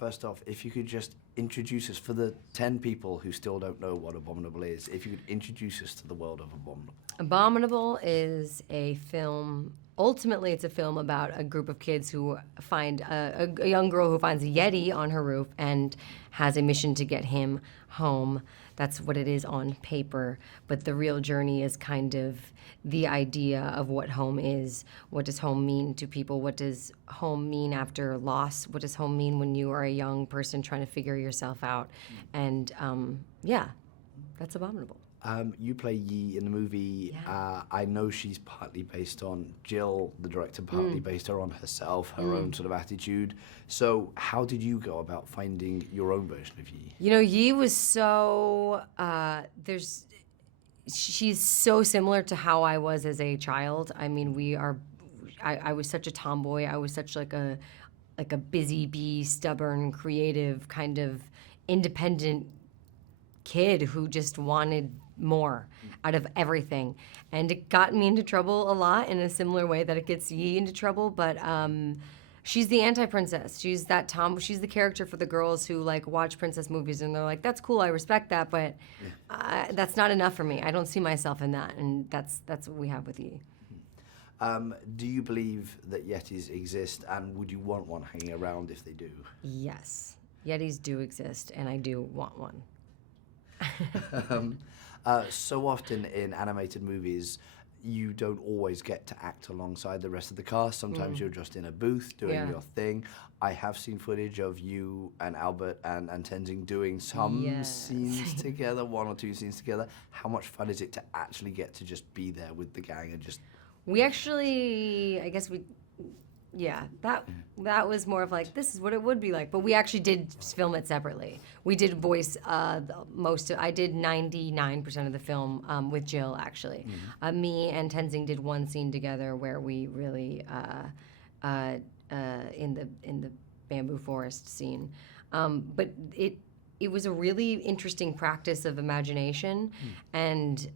first off, if you could just introduce us, for the 10 people who still don't know what Abominable is, if you could introduce us to the world of Abominable. Abominable is a film. Ultimately, it's a film about a group of kids who find a young girl who finds a Yeti on her roof and has a mission to get him home. That's what it is on paper. But the real journey is kind of the idea of what home is. What does home mean to people? What does home mean after loss? What does home mean when you are a young person trying to figure yourself out? And yeah, that's Abominable. You play Yi in the movie. Yeah. I know she's partly based on Jill, the director, partly based her on herself, her own sort of attitude. So how did you go about finding your own version of Yi? You know, Yi was so, she's so similar to how I was as a child. I mean, I was such a tomboy. I was such like a busy bee, stubborn, creative, kind of independent kid who just wanted more out of everything. And it got me into trouble a lot in a similar way that it gets Yi into trouble, but she's the anti-princess. She's that she's the character for the girls who like watch princess movies and they're like, that's cool, I respect that, but that's not enough for me. I don't see myself in that, and that's what we have with Yi. Do you believe that Yetis exist, and would you want one hanging around if they do? Yes, Yetis do exist, and I do want one. So often in animated movies, you don't always get to act alongside the rest of the cast. Sometimes you're just in a booth doing your thing. I have seen footage of you and Albert and Tenzing doing some scenes together, 1 or 2 scenes together. How much fun is it to actually get to just be there with the gang and just... We actually, I guess that was more of like, this is what it would be like. But we actually did film it separately. We did voice I did 99% of the film with Jill, actually. Me and Tenzing did one scene together where we really, in the bamboo forest scene. But it was a really interesting practice of imagination, and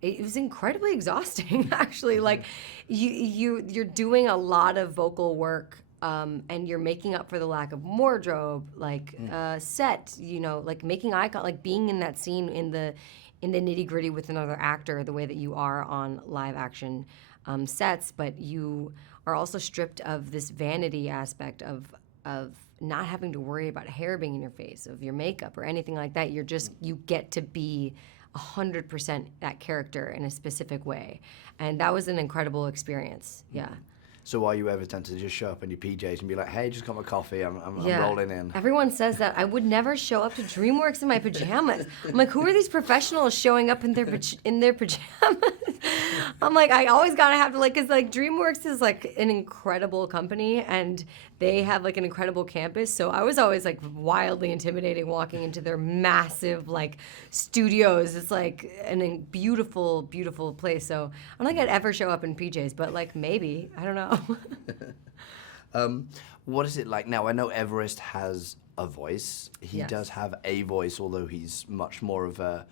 it was incredibly exhausting, actually. Like, you're doing a lot of vocal work, and you're making up for the lack of wardrobe, like set, you know, like making eye contact, like being in that scene in the nitty gritty with another actor, the way that you are on live action sets, but you are also stripped of this vanity aspect of not having to worry about hair being in your face, of your makeup or anything like that. You get to be 100% that character in a specific way. And that was an incredible experience, yeah. So are you ever tempted to just show up in your PJs and be like, hey, just got my coffee, I'm rolling in? Everyone says that. I would never show up to DreamWorks in my pajamas. I'm like, who are these professionals showing up in their pajamas? I'm like, I always gotta have to, like, cause like DreamWorks is like an incredible company and they have like an incredible campus. So I was always like wildly intimidating walking into their massive like studios. It's like a beautiful, beautiful place. So I don't think I'd ever show up in PJs, but like maybe, I don't know. What is it like now? I know Everest has a voice. He Yes. does have a voice, although he's much more of a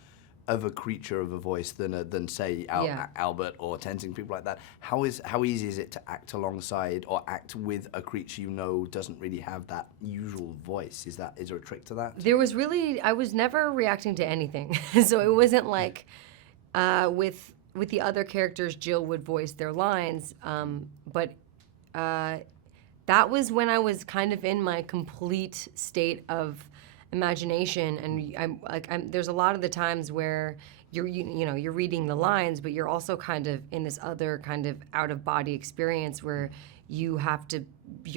creature of a voice than say Albert or Tenzing, people like that. How easy is it to act alongside or act with a creature you know doesn't really have that usual voice? Is there a trick to that? I was never reacting to anything. So it wasn't like with the other characters, Jill would voice their lines, but that was when I was kind of in my complete state of imagination, and there's a lot of the times where you're reading the lines, but you're also kind of in this other kind of out of body experience where you're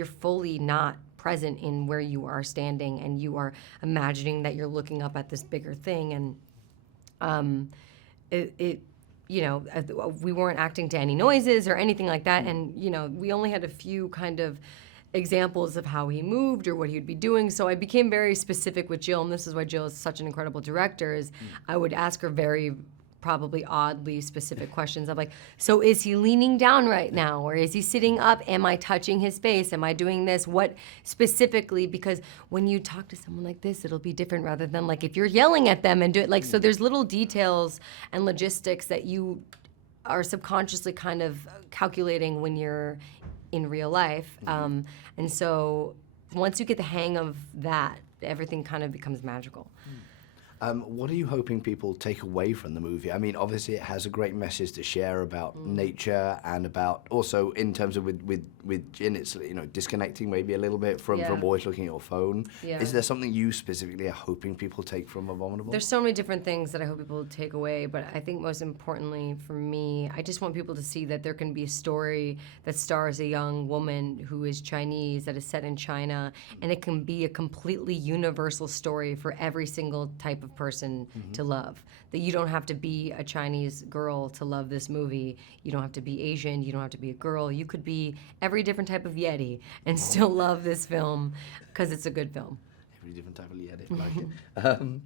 fully not present in where you are standing, and you are imagining that you're looking up at this bigger thing, and we weren't acting to any noises or anything like that, and we only had a few kind of examples of how he moved or what he would be doing. So I became very specific with Jill, and this is why Jill is such an incredible director, is I would ask her very probably oddly specific questions of like, so is he leaning down right now? Or is he sitting up? Am I touching his face? Am I doing this? What specifically? Because when you talk to someone like this, it'll be different rather than like if you're yelling at them and do it like, so there's little details and logistics that you are subconsciously kind of calculating when you're in real life. And so once you get the hang of that, everything kind of becomes magical. What are you hoping people take away from the movie? I mean, obviously it has a great message to share about nature and about also in terms of with Jin, it's disconnecting maybe a little bit from always looking at your phone. Yeah. Is there something you specifically are hoping people take from Abominable? There's so many different things that I hope people take away, but I think most importantly for me, I just want people to see that there can be a story that stars a young woman who is Chinese, that is set in China, and it can be a completely universal story for every single type of person to love. That you don't have to be a Chinese girl to love this movie. You don't have to be Asian. You don't have to be a girl. You could be every different type of Yeti and still love this film because it's a good film. Every different type of Yeti, like it.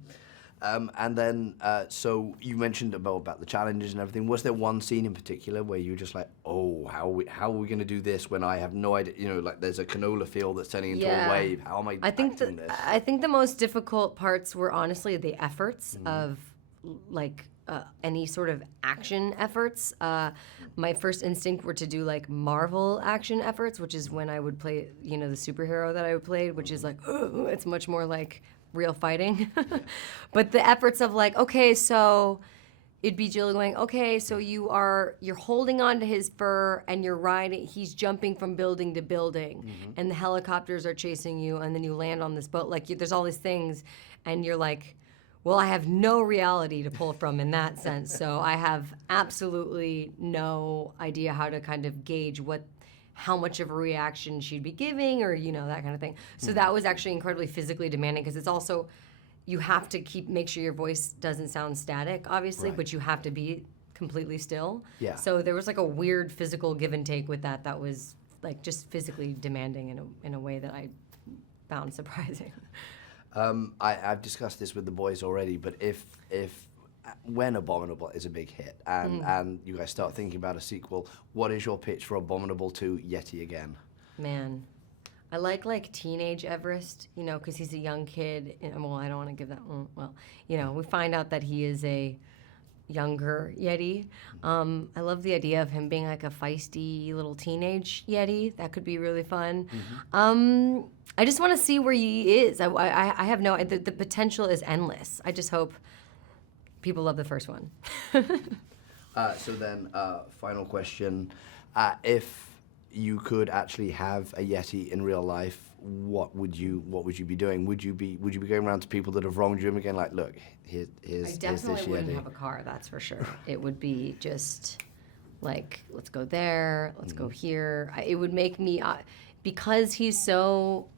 And then, so you mentioned about the challenges and everything. Was there one scene in particular where you were just like, oh, how are we going to do this when I have no idea? Like there's a canola field that's turning into a wave. How am I acting this? I think the most difficult parts were honestly the efforts of any sort of action efforts. My first instinct were to do like Marvel action efforts, which is when I would play, the superhero that I played, which is like, it's much more like real fighting. But the efforts of like, okay, so it'd be Jill going, okay, so you're holding on to his fur and you're riding, he's jumping from building to building and the helicopters are chasing you and then you land on this boat. Like there's all these things and you're like, well, I have no reality to pull from in that sense. So I have absolutely no idea how to kind of gauge how much of a reaction she'd be giving or, that kind of thing. So that was actually incredibly physically demanding because it's also, you have to make sure your voice doesn't sound static, obviously, but you have to be completely still. Yeah. So there was like a weird physical give and take with that was like just physically demanding in a way that I found surprising. I've discussed this with the boys already, but when Abominable is a big hit and you guys start thinking about a sequel, what is your pitch for Abominable 2 Yeti again? Man, I like teenage Everest, because he's a young kid. Well, I don't want to give that one. Well, we find out that he is a younger Yeti. I love the idea of him being like a feisty little teenage Yeti. That could be really fun. I just want to see where he is. I have the potential is endless. I just hope people love the first one. So then, final question. If you could actually have a Yeti in real life, what would you be doing? Would you be going around to people that have wronged you and again like, look, here's this Yeti? I definitely wouldn't have a car, that's for sure. It would be just like, let's go there, let's go here. It would make me, because he's so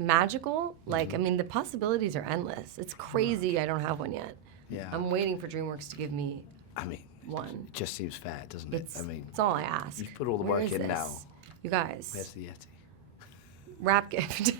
magical, like, I mean, the possibilities are endless. It's crazy I don't have one yet. Yeah. I'm waiting for DreamWorks to give me one. It just seems fair, doesn't it? It's all I ask. You've put all the work in now. You guys. Where's the Yeti? Wrap gift.